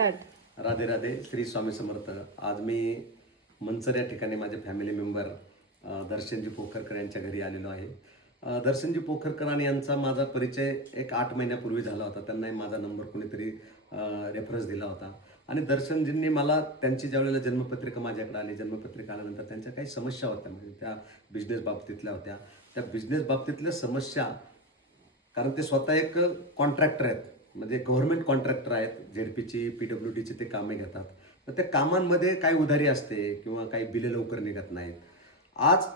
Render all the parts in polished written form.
राधे राधे. श्री स्वामी समर्थ. आज मी मंचर या ठिकाणी माझे फॅमिली मेंबर दर्शनजी पोखरकर यांच्या घरी आलेलो आहे. दर्शनजी पोखरकर आणि यांचा माझा परिचय एक 8 महिन्यापूर्वी झाला होता. त्यांनाही माझा नंबर कोणीतरी रेफरन्स दिला होता आणि दर्शनजींनी मला त्यांची ज्यावेळेला जन्मपत्रिका माझ्याकडे आली, जन्मपत्रिका आल्यानंतर त्यांच्या काही समस्या होत्या, म्हणजे त्या बिझनेस बाबतीतल्या होत्या. त्या बिझनेस बाबतीतल्या समस्या, कारण ते स्वतः एक कॉन्ट्रॅक्टर आहेत, म्हणजे गव्हर्नमेंट कॉन्ट्रॅक्टर आहेत, ZPची PWDची ते कामे घेतात. तर त्या कामांमध्ये काही उधारी असते किंवा काही बिले लवकर निघत नाहीत. आज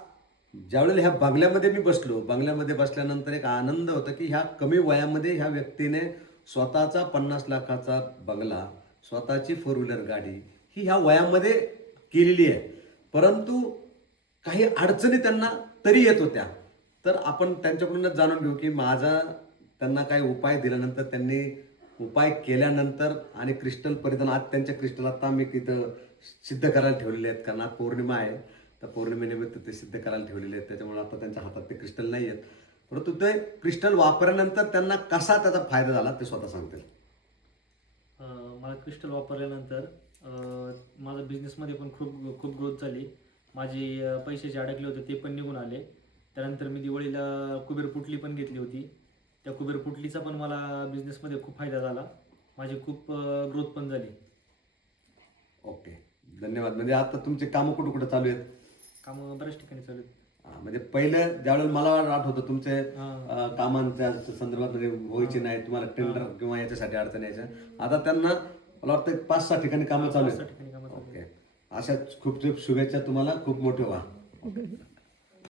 ज्यावेळेला ह्या बंगल्यामध्ये मी बसलो, बंगल्यामध्ये बसल्यानंतर एक आनंद होता की ह्या कमी वयामध्ये ह्या व्यक्तीने स्वतःचा 50 लाखाचा बंगला, स्वतःची 4 व्हीलर गाडी ही ह्या वयामध्ये केलेली आहे. परंतु काही अडचणी त्यांना तरी येत होत्या. तर आपण त्यांच्याकडूनच जाणून घेऊ की माझा त्यांना काही उपाय दिल्यानंतर, त्यांनी उपाय केल्यानंतर आणि क्रिस्टल परिधान, आज त्यांच्या क्रिस्टल आता मी तिथं सिद्ध करायला ठेवलेले आहेत, कारण आज पौर्णिमा आहे. तर पौर्णिमेनिमित्त ते सिद्ध करायला ठेवलेले आहेत. त्याच्यामुळे आता त्यांच्या हातात ते क्रिस्टल नाही आहेत, परंतु ते क्रिस्टल वापरल्यानंतर त्यांना कसा त्याचा फायदा झाला ते स्वतः सांगतील. मला क्रिस्टल वापरल्यानंतर माझा बिझनेसमध्ये पण खूप ग्रोथ झाली. माझे पैशाचे अडकले होते ते पण निघून आले. त्यानंतर मी दिवाळीला कुबेर पुटली पण घेतली होती. त्या कुबेर पुटलीचा पण मला बिझनेसमध्ये खूप फायदा झाला. माझी खूप ग्रोथ पण झाली. ओके, धन्यवाद. म्हणजे आता तुमचे कामं कुठं कुठं चालू आहेत? कामं बऱ्याच ठिकाणी चालू आहेत. म्हणजे पहिलं ज्यावेळेला मला आठवतं तुमचे कामांच्या संदर्भात म्हणजे व्हायचे नाही, तुम्हाला टेंडर किंवा याच्यासाठी अडचण यायच्या. आता त्यांना मला वाटतं 5-6 ठिकाणी कामं चालू आहेत. ओके, अशा खूप खूप शुभेच्छा तुम्हाला. खूप मोठे व्हा.